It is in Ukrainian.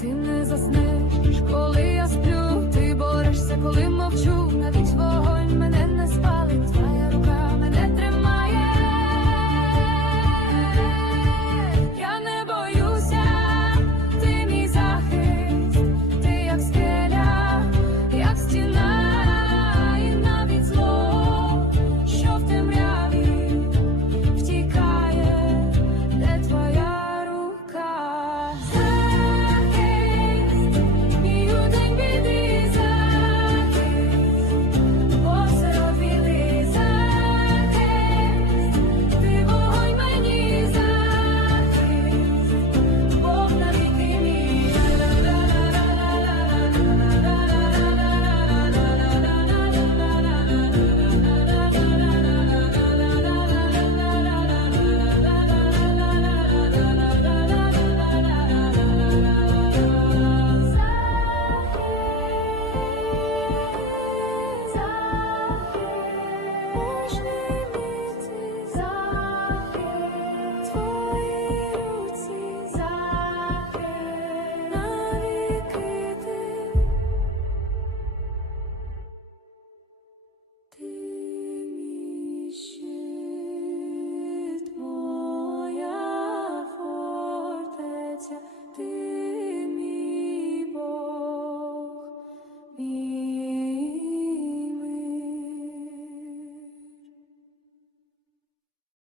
ти не заснеш, коли я сплю, ти борешся, коли мовчу навіть твого.